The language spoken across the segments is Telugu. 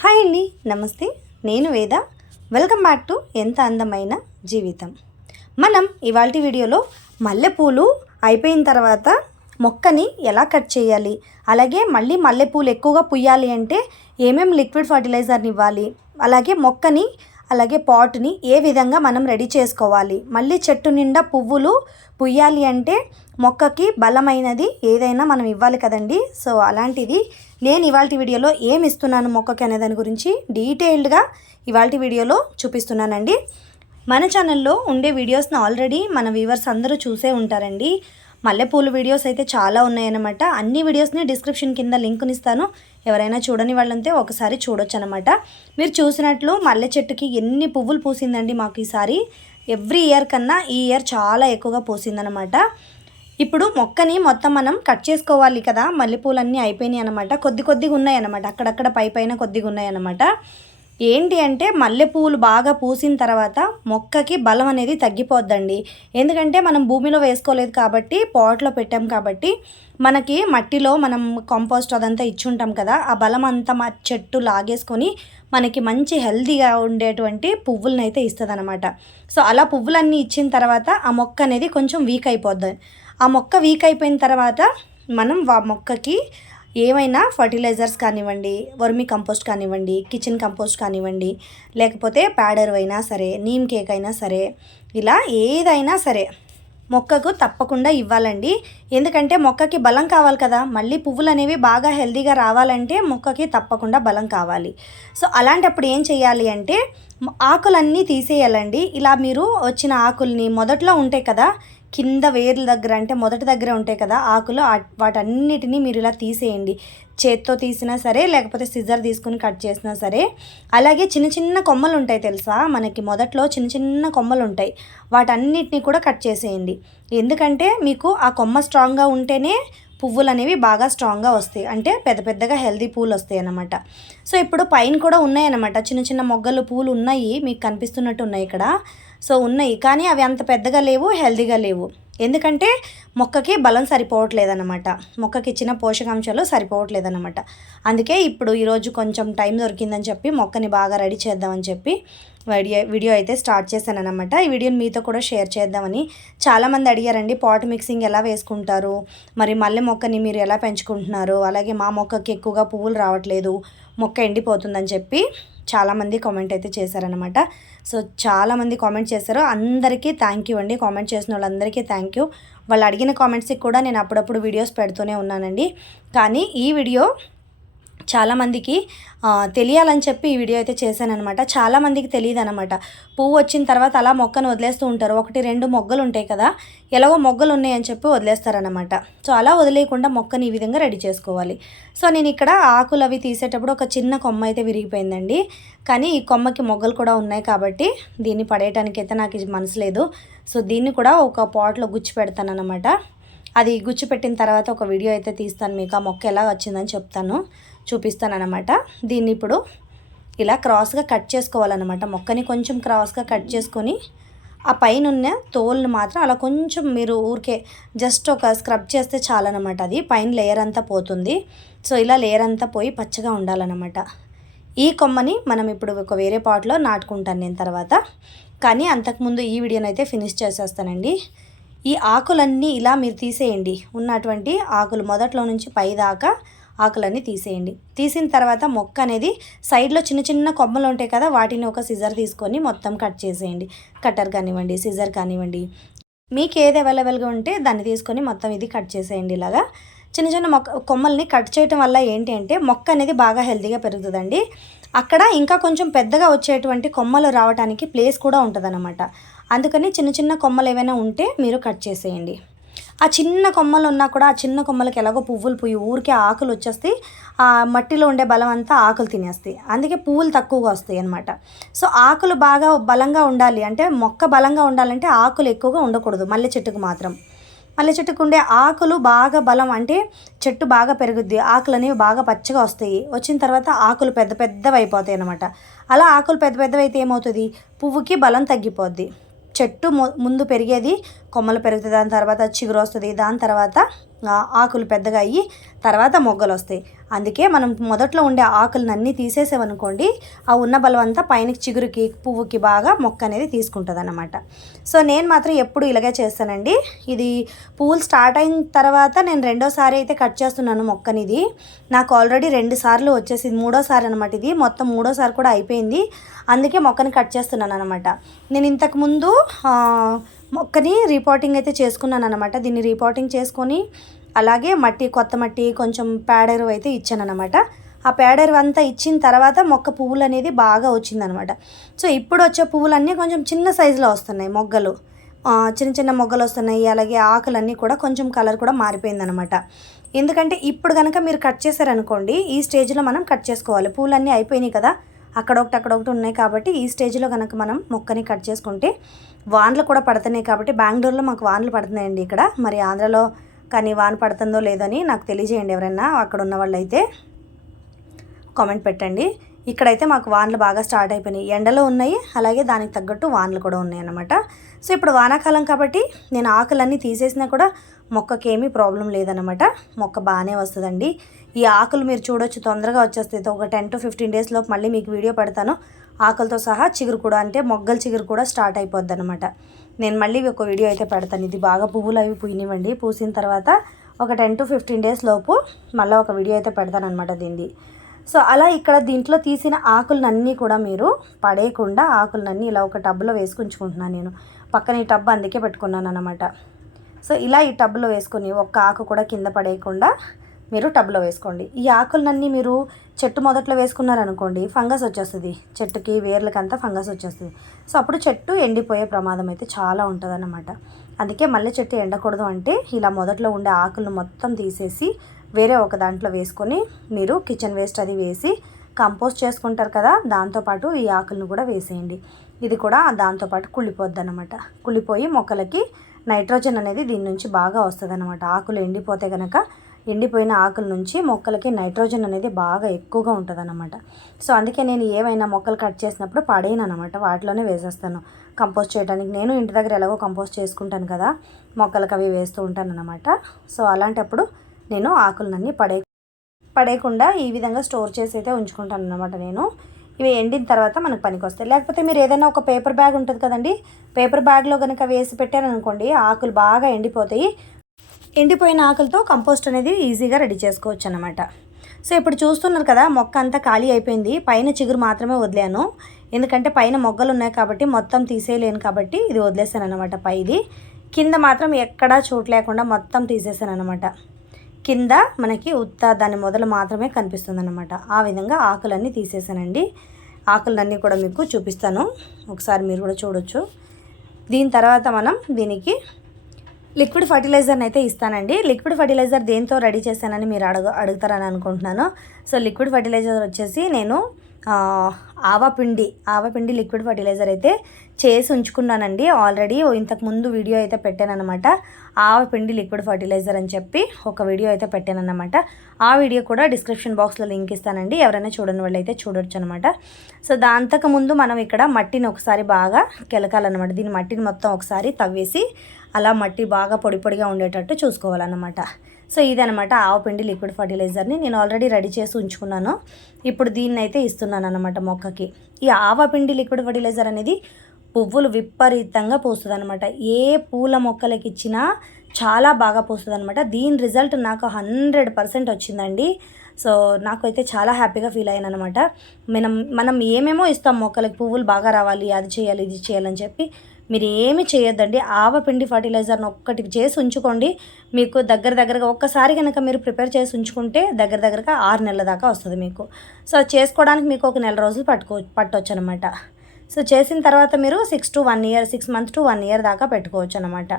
హాయ్ అండి నమస్తే. నేను వేద. వెల్కమ్ బ్యాక్ టు ఎంత అందమైన జీవితం. మనం ఇవాళ వీడియోలో మల్లెపూలు అయిపోయిన తర్వాత మొక్కని ఎలా కట్ చేయాలి? అలాగే మళ్ళీ మల్లెపూలు ఎక్కువగా పుయ్యాలి అంటే ఏమేమి లిక్విడ్ ఫర్టిలైజర్ని ఇవ్వాలి? అలాగే మొక్కని అలాగే పాట్ని ఏ విధంగా మనం రెడీ చేసుకోవాలి? మళ్ళీ చెట్టు నిండా పువ్వులు పుయ్యాలి అంటే మొక్కకి బలమైనది ఏదైనా మనం ఇవ్వాలి కదండి. సో అలాంటిది నేను ఇవాళ వీడియోలో ఏమి ఇస్తున్నాను మొక్కకి అనే దాని గురించి డీటెయిల్డ్గా ఇవాళ వీడియోలో చూపిస్తున్నానండి. మన ఛానల్లో ఉండే వీడియోస్ని ఆల్రెడీ మన వ్యూవర్స్ అందరూ చూసే ఉంటారండి. మల్లెపూలు వీడియోస్ అయితే చాలా ఉన్నాయన్నమాట. అన్ని వీడియోస్ని డిస్క్రిప్షన్ కింద లింక్ని ఇస్తాను. ఎవరైనా చూడని వాళ్ళంతే ఒకసారి చూడొచ్చు అనమాట మీరు చూసినట్లు మల్లె చెట్టుకి ఎన్ని పువ్వులు పూసిందండి మాకు ఈసారి ఎవ్రీ ఇయర్ కన్నా ఈ ఇయర్ చాలా ఎక్కువగా పూసిందనమాట ఇప్పుడు మొక్కని మొత్తం మనం కట్ చేసుకోవాలి కదా. మల్లెపూలన్నీ అయిపోయినాయి అనమాట కొద్ది కొద్దిగా ఉన్నాయి అనమాట అక్కడక్కడ పై పైన కొద్దిగా ఉన్నాయి అనమాట ఏంటి అంటే మల్లెపూలు బాగా పూసిన తర్వాత మొక్కకి బలం అనేది తగ్గిపోద్దండి. ఎందుకంటే మనం భూమిలో వేసుకోలేదు కాబట్టి పాట్లో పెట్టాం కాబట్టి మనకి మట్టిలో మనం కంపోస్ట్ అదంతా ఇచ్చుంటాం కదా ఆ బలం అంతా మా చెట్టు లాగేసుకొని మనకి మంచి హెల్తీగా ఉండేటువంటి పువ్వులను అయితే ఇస్తుంది అనమాట సో అలా పువ్వులన్నీ ఇచ్చిన తర్వాత ఆ మొక్క అనేది కొంచెం వీక్ అయిపోద్ది. ఆ మొక్క వీక్ అయిపోయిన తర్వాత మనం ఆ మొక్కకి ఏమైనా ఫర్టిలైజర్స్ కానివ్వండి వర్మి కంపోస్ట్ కానివ్వండి కిచెన్ కంపోస్ట్ కానివ్వండి లేకపోతే ప్యాడర్ అయినా సరే నీమ్ కేక్ అయినా సరే ఇలా ఏదైనా సరే మొక్కకు తప్పకుండా ఇవ్వాలండి. ఎందుకంటే మొక్కకి బలం కావాలి కదా మళ్ళీ పువ్వులు అనేవి బాగా హెల్దీగా రావాలంటే మొక్కకి తప్పకుండా బలం కావాలి. సో అలాంటప్పుడు ఏం చేయాలి అంటే ఆకులన్నీ తీసేయాలండి. ఇలా మీరు వచ్చిన ఆకుల్ని మొదట్లో ఉంటాయి కదా కింద వేర్ల దగ్గర అంటే మొదటి దగ్గర ఉంటాయి కదా ఆకులు వాటన్నిటిని మీరు ఇలా తీసేయండి. చేత్తో తీసినా సరే లేకపోతే సిజర్ తీసుకుని కట్ చేసినా సరే. అలాగే చిన్న చిన్న కొమ్మలు ఉంటాయి తెలుసా? మనకి మొదట్లో చిన్న చిన్న కొమ్మలు ఉంటాయి. వాటన్నిటిని కూడా కట్ చేసేయండి. ఎందుకంటే మీకు ఆ కొమ్మ స్ట్రాంగ్గా ఉంటేనే పువ్వులు అనేవి బాగా స్ట్రాంగ్గా వస్తాయి. అంటే పెద్ద పెద్దగా హెల్దీ పూలు వస్తాయి అన్నమాట. సో ఇప్పుడు పైన కూడా ఉన్నాయి అన్నమాట చిన్న చిన్న మొగ్గలు పూలు ఉన్నాయి. మీకు కనిపిస్తున్నట్టు ఉన్నాయి ఇక్కడ. సో ఉన్నాయి. కానీ అవి అంత పెద్దగా లేవు హెల్దీగా లేవు. ఎందుకంటే మొక్కకి బలం సరిపోవట్లేదన్నమాట. మొక్కకి ఇచ్చిన పోషకాంశాలు సరిపోవట్లేదన్నమాట. అందుకే ఇప్పుడు ఈరోజు కొంచెం టైం దొరికిందని చెప్పి మొక్కని బాగా రెడీ చేద్దామని చెప్పి వీడియో వీడియో అయితే స్టార్ట్ చేశాను అనమాట ఈ వీడియోని మీతో కూడా షేర్ చేద్దామని చాలామంది అడిగారండి పాట్ మిక్సింగ్ ఎలా వేసుకుంటారు? మరి మల్లె మొక్కని మీరు ఎలా పెంచుకుంటున్నారు? అలాగే మా మొక్కకి ఎక్కువగా పువ్వులు రావట్లేదు మొక్క ఎండిపోతుందని చెప్పి చాలామంది కామెంట్ అయితే చేశారనమాట సో చాలామంది కామెంట్ చేశారు. అందరికీ థ్యాంక్ యూ అండి. కామెంట్ చేసిన వాళ్ళందరికీ థ్యాంక్ యూ వాళ్ళు అడిగిన కామెంట్స్కి కూడా నేను అప్పుడప్పుడు వీడియోస్ పెడుతూనే ఉన్నానండి. కానీ ఈ వీడియో చాలామందికి తెలియాలని చెప్పి ఈ వీడియో అయితే చేశానమాట చాలామందికి తెలియదు అనమాట పువ్వు వచ్చిన తర్వాత అలా మొక్కను వదిలేస్తూ ఉంటారు. ఒకటి రెండు మొగ్గలు ఉంటాయి కదా ఎలాగో మొగ్గలు ఉన్నాయని చెప్పి వదిలేస్తారనమాట సో అలా వదిలేయకుండా మొక్కని ఈ విధంగా రెడీ చేసుకోవాలి. సో నేను ఇక్కడ ఆకులు అవి తీసేటప్పుడు ఒక చిన్న కొమ్మ అయితే విరిగిపోయిందండి. కానీ ఈ కొమ్మకి మొగ్గలు కూడా ఉన్నాయి కాబట్టి దీన్ని పడేయటానికి అయితే నాకు మనసు లేదు. సో దీన్ని కూడా ఒక పాట్లో గుచ్చి పెడతాను అనమాట అది గుచ్చి పెట్టిన తర్వాత ఒక వీడియో అయితే తీస్తాను మీకు. ఆ మొక్క ఎలా వచ్చిందని చెప్తాను. చూపిస్తానమాట దీన్ని ఇప్పుడు ఇలా క్రాస్గా కట్ చేసుకోవాలన్నమాట. మొక్కని కొంచెం క్రాస్గా కట్ చేసుకొని ఆ పైన ఉన్న తోలును మాత్రం అలా కొంచెం మీరు ఊరికే జస్ట్ ఒక స్క్రబ్ చేస్తే చాలన్నమాట అది. పైన లేయర్ అంతా పోతుంది. సో ఇలా లేయర్ అంతా పోయి పచ్చగా ఉండాలన్నమాట. ఈ కొమ్మని మనం ఇప్పుడు ఒక వేరే పాట్లో నాటుకుంటాను నేను తర్వాత. కానీ అంతకుముందు ఈ వీడియోని అయితే ఫినిష్ చేసేస్తానండి. ఈ ఆకులన్నీ ఇలా మీరు తీసేయండి. ఉన్నటువంటి ఆకులు మొదట్లో నుంచి పై దాకా ఆకులన్నీ తీసేయండి. తీసిన తర్వాత మొక్క అనేది సైడ్లో చిన్న చిన్న కొమ్మలు ఉంటాయి కదా వాటిని ఒక సిజర్ తీసుకొని మొత్తం కట్ చేసేయండి. కట్టర్ కానివ్వండి సిజర్ కానివ్వండి. మీకు ఏది అవైలబుల్గా ఉంటే దాన్ని తీసుకొని మొత్తం ఇది కట్ చేసేయండి ఇలాగా. చిన్న చిన్న మొక్క కొమ్మల్ని కట్ చేయటం వల్ల ఏంటి అంటే మొక్క అనేది బాగా హెల్తీగా పెరుగుతుందండి. అక్కడ ఇంకా కొంచెం పెద్దగా వచ్చేటువంటి కొమ్మలు రావడానికి ప్లేస్ కూడా ఉంటుంది అందుకని చిన్న చిన్న కొమ్మలు ఏవైనా ఉంటే మీరు కట్ చేసేయండి. ఆ చిన్న కొమ్మలు ఉన్నా కూడా ఆ చిన్న కొమ్మలకి ఎలాగో పువ్వులు పోయి ఊరికే ఆకులు వచ్చేస్తాయి. ఆ మట్టిలో ఉండే బలం అంతా ఆకులు తినేస్తాయి. అందుకే పువ్వులు తక్కువగా వస్తాయి అనమాట సో ఆకులు బాగా బలంగా ఉండాలి అంటే మొక్క బలంగా ఉండాలంటే ఆకులు ఎక్కువగా ఉండకూడదు. మల్లె చెట్టుకు మాత్రం. మల్లె చెట్టుకు ఉండే ఆకులు బాగా బలం అంటే చెట్టు బాగా పెరుగుద్ది. ఆకులు అనేవి బాగా పచ్చగా వస్తాయి. వచ్చిన తర్వాత ఆకులు పెద్ద పెద్దవి అయిపోతాయి అనమాట అలా ఆకులు పెద్ద పెద్దవి అయితే ఏమవుతుంది? పువ్వుకి బలం తగ్గిపోద్ది. చెట్టు ముందు పెరిగేది కొమ్మలు పెరుగుతుంది దాని తర్వాత చిగురు వస్తుంది దాని తర్వాత ఆకులు పెద్దగా అయ్యి తర్వాత మొగ్గలు వస్తాయి. అందుకే మనం మొదట్లో ఉండే ఆకులను అన్నీ తీసేసామనుకోండి ఆ ఉన్న బలం అంతా పైన చిగురుకి పువ్వుకి బాగా మొక్క అనేది తీసుకుంటుంది అనమాట సో నేను మాత్రం ఎప్పుడు ఇలాగే చేస్తానండి. ఇది పువ్వులు స్టార్ట్ అయిన తర్వాత నేను రెండోసారి అయితే కట్ చేస్తున్నాను మొక్కని ఇది నాకు ఆల్రెడీ రెండు సార్లు వచ్చేసింది. మూడోసారి అనమాట ఇది. మొత్తం మూడోసారి కూడా అయిపోయింది. అందుకే మొక్కని కట్ చేస్తున్నాను అనమాట నేను ఇంతకుముందు మొక్కని రిపోర్టింగ్ అయితే చేసుకున్నాను అనమాట దీన్ని రిపోర్టింగ్ చేసుకొని అలాగే మట్టి కొత్త మట్టి కొంచెం పేడెరువు అయితే ఇచ్చాను అనమాట ఆ పేడెరువు అంతా ఇచ్చిన తర్వాత మొక్క పువ్వులు అనేది బాగా వచ్చిందనమాట సో ఇప్పుడు వచ్చే పువ్వులన్నీ కొంచెం చిన్న సైజులో వస్తున్నాయి మొగ్గలు. చిన్న చిన్న మొగ్గలు వస్తున్నాయి. అలాగే ఆకులన్నీ కూడా కొంచెం కలర్ కూడా మారిపోయిందనమాట ఎందుకంటే ఇప్పుడు కనుక మీరు కట్ చేశారనుకోండి ఈ స్టేజ్లో మనం కట్ చేసుకోవాలి. పూలన్నీ అయిపోయినాయి కదా అక్కడ ఒకటి అక్కడ ఒకటి ఉన్నాయి కాబట్టి ఈ స్టేజ్లో కనుక మనం మొక్కని కట్ చేసుకుంటే వానలు కూడా పడుతున్నాయి కాబట్టి బెంగళూరులో మాకు వానలు పడుతున్నాయండి ఇక్కడ. మరి ఆంధ్రలో కానీ వాన పడుతుందో లేదని నాకు తెలియజేయండి ఎవరైనా అక్కడ ఉన్న వాళ్ళైతే. కామెంట్ పెట్టండి. ఇక్కడైతే మాకు వానలు బాగా స్టార్ట్ అయిపోయినాయి. ఎండలో ఉన్నాయి అలాగే దానికి తగ్గట్టు వానలు కూడా ఉన్నాయి అన్నమాట సో ఇప్పుడు వానాకాలం కాబట్టి నేను ఆకులన్నీ తీసేసినా కూడా మొక్కకి ఏమీ ప్రాబ్లం లేదనమాట మొక్క బాగానే వస్తుందండి. ఈ ఆకులు మీరు చూడొచ్చు తొందరగా వచ్చేస్తాయి. ఒక టెన్ టు ఫిఫ్టీన్ డేస్ లోపు మళ్ళీ మీకు వీడియో పెడతాను. ఆకులతో సహా చిగురు కూడా అంటే మొగ్గల చిగురు కూడా స్టార్ట్ అయిపోద్ది అనమాట నేను మళ్ళీ ఒక వీడియో అయితే పెడతాను. ఇది బాగా పువ్వులు అవి పూయనివ్వండి పూసిన తర్వాత ఒక టెన్ టు ఫిఫ్టీన్ డేస్ లోపు మళ్ళీ ఒక వీడియో అయితే పెడతాను అనమాట దీన్ని. సో అలా ఇక్కడ దీంట్లో తీసిన ఆకులన్నీ కూడా మీరు పడేయకుండా ఆకులన్నీ ఇలా ఒక టబ్లో వేసుకుంచుకుంటున్నాను నేను. పక్కన ఈ టబ్ అందుకే పెట్టుకున్నాను అనమాట సో ఇలా ఈ టబ్లో వేసుకొని ఒక్క ఆకు కూడా కింద పడేయకుండా మీరు టబ్లో వేసుకోండి. ఈ ఆకులన్నీ మీరు చెట్టు మొదట్లో వేసుకున్నారనుకోండి ఫంగస్ వచ్చేస్తుంది. చెట్టుకి వేర్లకంతా ఫంగస్ వచ్చేస్తుంది. సో అప్పుడు చెట్టు ఎండిపోయే ప్రమాదం అయితే చాలా ఉంటుందన్నమాట. అందుకే మల్లె చెట్టు ఎండకూడదు అంటే ఇలా మొదట్లో ఉండే ఆకులను మొత్తం తీసేసి వేరే ఒక దాంట్లో వేసుకొని మీరు కిచెన్ వేస్ట్ అది వేసి కంపోస్ట్ చేసుకుంటారు కదా దాంతోపాటు ఈ ఆకులను కూడా వేసేయండి. ఇది కూడా దాంతోపాటు కుళ్ళిపోద్ది అనమాట కుళ్ళిపోయి మొక్కలకి నైట్రోజన్ అనేది దీని నుంచి బాగా వస్తుంది అనమాట ఆకులు ఎండిపోతే కనుక ఎండిపోయిన ఆకుల నుంచి మొక్కలకి నైట్రోజన్ అనేది బాగా ఎక్కువగా ఉంటుంది అనమాట సో అందుకే నేను ఏవైనా మొక్కలు కట్ చేసినప్పుడు పడేయను అనమాట వాటిలోనే వేసేస్తాను. కంపోస్ట్ చేయడానికి నేను ఇంటి దగ్గర ఎలాగో కంపోస్ట్ చేసుకుంటాను కదా మొక్కలకు అవి వేస్తూ ఉంటాను అనమాట సో అలాంటప్పుడు నేను ఆకులన్నీ పడే పడేయకుండా ఈ విధంగా స్టోర్ చేసి అయితే ఉంచుకుంటాను అనమాట నేను. ఇవి ఎండిన తర్వాత మనకు పనికొస్తాయి. లేకపోతే మీరు ఏదైనా ఒక పేపర్ బ్యాగ్ ఉంటుంది కదండి పేపర్ బ్యాగ్లో కనుక వేసి పెట్టారనుకోండి ఆకులు బాగా ఎండిపోతాయి. ఎండిపోయిన ఆకులతో కంపోస్ట్ అనేది ఈజీగా రెడీ చేసుకోవచ్చు అనమాట సో ఇప్పుడు చూస్తున్నారు కదా మొక్క అంతా ఖాళీ అయిపోయింది పైన చిగురు మాత్రమే వదిలాను. ఎందుకంటే పైన మొగ్గలు ఉన్నాయి కాబట్టి మొత్తం తీసేయలేను కాబట్టి ఇది వదిలేసాను అనమాట పైది. కింద మాత్రం ఎక్కడా చోటు లేకుండా మొత్తం తీసేసాను అనమాట కింద మనకి ఉత్త దాని మొదలు మాత్రమే కనిపిస్తుంది అనమాట ఆ విధంగా ఆకులన్నీ తీసేసానండి. ఆకులన్నీ కూడా మీకు చూపిస్తాను. ఒకసారి మీరు కూడా చూడొచ్చు. దీని తర్వాత మనం దీనికి లిక్విడ్ ఫర్టిలైజర్ని అయితే ఇస్తానండి. లిక్విడ్ ఫర్టిలైజర్ దేంతో రెడీ చేశానని మీరు అడుగు అడుగుతారని అనుకుంటున్నాను. సో లిక్విడ్ ఫర్టిలైజర్ వచ్చేసి నేను ఆవపిండి ఆవపిండి లిక్విడ్ ఫర్టిలైజర్ అయితే చేసి ఉంచుకున్నానండి. ఆల్రెడీ ఇంతకు ముందు వీడియో అయితే పెట్టానన్నమాట. ఆవపిండి లిక్విడ్ ఫర్టిలైజర్ అని చెప్పి ఒక వీడియో అయితే పెట్టానన్నమాట. ఆ వీడియో కూడా డిస్క్రిప్షన్ బాక్స్లో లింక్ ఇస్తానండి. ఎవరైనా చూడని వాళ్ళు అయితే చూడొచ్చు అనమాట సో దాంతకు ముందు మనం ఇక్కడ మట్టిని ఒకసారి బాగా కెలకాలన్నమాట. దీని మట్టిని మొత్తం ఒకసారి తవ్వేసి అలా మట్టి బాగా పొడి పొడిగా ఉండేటట్టు చూసుకోవాలన్నమాట. సో ఇదనమాట ఆవపిండి లిక్విడ్ ఫర్టిలైజర్ని నేను ఆల్రెడీ రెడీ చేసి ఉంచుకున్నాను. ఇప్పుడు దీన్ని అయితే ఇస్తున్నాను అనమాట మొక్కకి. ఈ ఆవపిండి లిక్విడ్ ఫర్టిలైజర్ అనేది పువ్వులు విపరీతంగా పోస్తుంది అనమాట ఏ పూల మొక్కలకి ఇచ్చినా చాలా బాగా పోస్తుంది అనమాట దీని రిజల్ట్ నాకు హండ్రెడ్ పర్సెంట్ వచ్చిందండి. సో నాకైతే చాలా హ్యాపీగా ఫీల్ అయ్యాను అనమాట మనం మనం ఏమేమో ఇస్తాం మొక్కలకి పువ్వులు బాగా రావాలి అది చేయాలి ఇది చేయాలని చెప్పి మీరు ఏమి చేయొద్దండి ఆవపిండి ఫర్టిలైజర్ని ఒక్కటి చేసి ఉంచుకోండి. మీకు దగ్గర దగ్గరగా ఒక్కసారి కనుక మీరు ప్రిపేర్ చేసి ఉంచుకుంటే దగ్గర దగ్గరగా ఆరు నెలల దాకా వస్తుంది మీకు. సో అది చేసుకోవడానికి మీకు ఒక నెల రోజులు పట్టుకో పట్టవచ్చు అనమాట సో చేసిన తర్వాత మీరు six to one year six months to one year దాకా పెట్టుకోవచ్చు అనమాట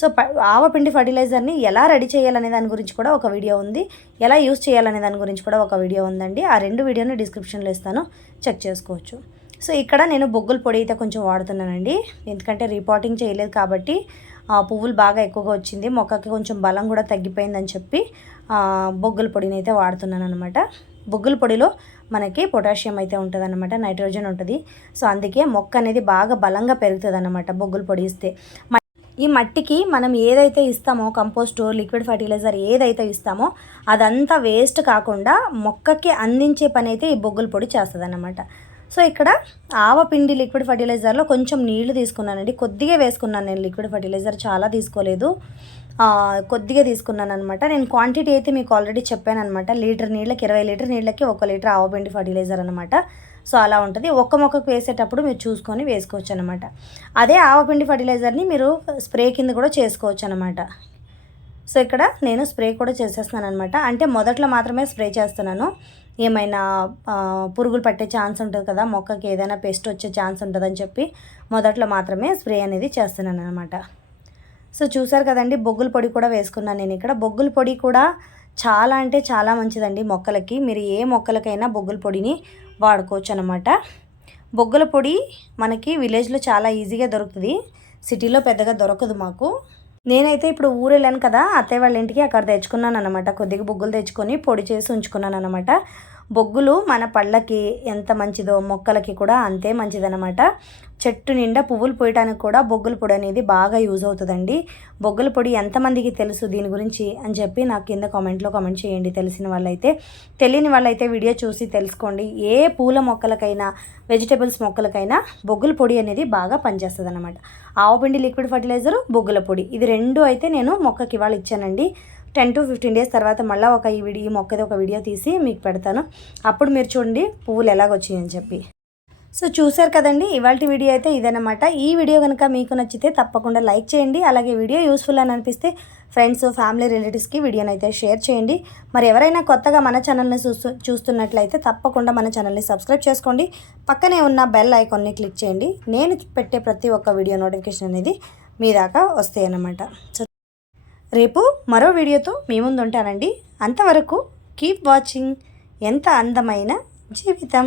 సో ప ఆవపిండి ఫర్టిలైజర్ని ఎలా రెడీ చేయాలనే దాని గురించి కూడా ఒక వీడియో ఉంది. ఎలా యూస్ చేయాలనే దాని గురించి కూడా ఒక వీడియో ఉందండి. ఆ రెండు వీడియోని డిస్క్రిప్షన్లో ఇస్తాను. చెక్ చేసుకోవచ్చు. సో ఇక్కడ నేను బొగ్గుల పొడి అయితే కొంచెం వాడుతున్నానండి. ఎందుకంటే రిపోర్టింగ్ చేయలేదు కాబట్టి పువ్వులు బాగా ఎక్కువగా వచ్చింది. మొక్కకి కొంచెం బలం కూడా తగ్గిపోయిందని చెప్పి బొగ్గుల పొడిని అయితే వాడుతున్నాను అనమాట బొగ్గుల పొడిలో మనకి పొటాషియం అయితే ఉంటుంది అనమాట నైట్రోజన్ ఉంటుంది. సో అందుకే మొక్క అనేది బాగా బలంగా పెరుగుతుంది అనమాట బొగ్గుల పొడి ఇస్తే. మ- ఈ మట్టికి మనం ఏదైతే ఇస్తామో కంపోస్టు లిక్విడ్ ఫర్టిలైజర్ ఏదైతే ఇస్తామో అదంతా వేస్ట్ కాకుండా మొక్కకి అందించే పని అయితే ఈ బొగ్గుల పొడి చేస్తుంది అన్నమాట సో ఇక్కడ ఆవపిండి లిక్విడ్ ఫర్టిలైజర్లో కొంచెం నీళ్ళు తీసుకున్నానండి. కొద్దిగా వేసుకున్నాను నేను లిక్విడ్ ఫర్టిలైజర్ చాలా తీసుకోలేదు. కొద్దిగా తీసుకున్నాను అనమాట నేను క్వాంటిటీ అయితే మీకు ఆల్రెడీ చెప్పాను అనమాట లీటర్ నీళ్ళకి ఇరవై లీటర్ నీళ్ళకి ఒక లీటర్ ఆవపిండి ఫర్టిలైజర్ అనమాట సో అలా ఉంటుంది. ఒక్క మొక్కకు వేసేటప్పుడు మీరు చూసుకొని వేసుకోవచ్చు అనమాట అదే ఆవపిండి ఫర్టిలైజర్ని మీరు స్ప్రే కింద కూడా చేసుకోవచ్చు అనమాట సో ఇక్కడ నేను స్ప్రే కూడా చేసేస్తున్నాను అనమాట అంటే మొదట్లో మాత్రమే స్ప్రే చేస్తున్నాను. ఏమైనా పురుగులు పట్టే ఛాన్స్ ఉంటుంది కదా మొక్కకి ఏదైనా పెస్ట్ వచ్చే ఛాన్స్ ఉంటుందని చెప్పి మొదట్లో మాత్రమే స్ప్రే అనేది చేస్తున్నాను అనమాట సో చూసారు కదండి బొగ్గుల పొడి కూడా వేసుకున్నాను నేను ఇక్కడ. బొగ్గుల పొడి కూడా చాలా అంటే చాలా మంచిదండి మొక్కలకి. మీరు ఏ మొక్కలకైనా బొగ్గుల పొడిని వాడుకోవచ్చు అనమాట బొగ్గుల పొడి మనకి విలేజ్లో చాలా ఈజీగా దొరుకుతుంది. సిటీలో పెద్దగా దొరకదు మాకు. నేనైతే ఇప్పుడు ఊరు వెళ్ళాను కదా అత్తయ్య వాళ్ళ ఇంటికి అక్కడ తెచ్చుకున్నాను అనమాట కొద్దిగా బుగ్గులు తెచ్చుకొని పొడి చేసి ఉంచుకున్నాను అనమాట బొగ్గులు మన పళ్ళకి ఎంత మంచిదో మొక్కలకి కూడా అంతే మంచిదనమాట చెట్టు నిండా పువ్వులు పోయటానికి కూడా బొగ్గుల పొడి అనేది బాగా యూజ్ అవుతుందండి. బొగ్గుల పొడి ఎంతమందికి తెలుసు దీని గురించి అని చెప్పి నాకు కింద కామెంట్లో కామెంట్ చేయండి. తెలిసిన వాళ్ళైతే తెలియని వాళ్ళైతే వీడియో చూసి తెలుసుకోండి. ఏ పూల మొక్కలకైనా వెజిటేబుల్స్ మొక్కలకైనా బొగ్గుల పొడి అనేది బాగా పనిచేస్తుంది అనమాట ఆవుపిండి లిక్విడ్ ఫర్టిలైజర్ బొగ్గుల పొడి. ఇది రెండు అయితే నేను మొక్కకి ఇవాళ ఇచ్చానండి. టెన్ టు ఫిఫ్టీన్ డేస్ తర్వాత మళ్ళీ ఒక ఈ వీడియో ఈ మొక్కది ఒక వీడియో తీసి మీకు పెడతాను. అప్పుడు మీరు చూడండి పువ్వులు ఎలాగొచ్చాయని చెప్పి. సో చూశారు కదండి ఇవాళ వీడియో అయితే ఇదనమాట ఈ వీడియో కనుక మీకు నచ్చితే తప్పకుండా లైక్ చేయండి. అలాగే వీడియో యూస్ఫుల్ అని అనిపిస్తే ఫ్రెండ్స్ ఫ్యామిలీ రిలేటివ్స్కి వీడియోని అయితే షేర్ చేయండి. మరి ఎవరైనా కొత్తగా మన ఛానల్ని చూస్తూ చూస్తున్నట్లయితే తప్పకుండా మన ఛానల్ని సబ్స్క్రైబ్ చేసుకోండి. పక్కనే ఉన్న బెల్ ఐకాన్ని క్లిక్ చేయండి. నేను పెట్టే ప్రతి ఒక్క వీడియో నోటిఫికేషన్ అనేది మీ దాకా వస్తాయి అన్నమాట సో రేపు మరో వీడియోతో మీ ముందు ఉంటానండి. అంతవరకు కీప్ వాచింగ్ ఎంత అందమైన జీవితం.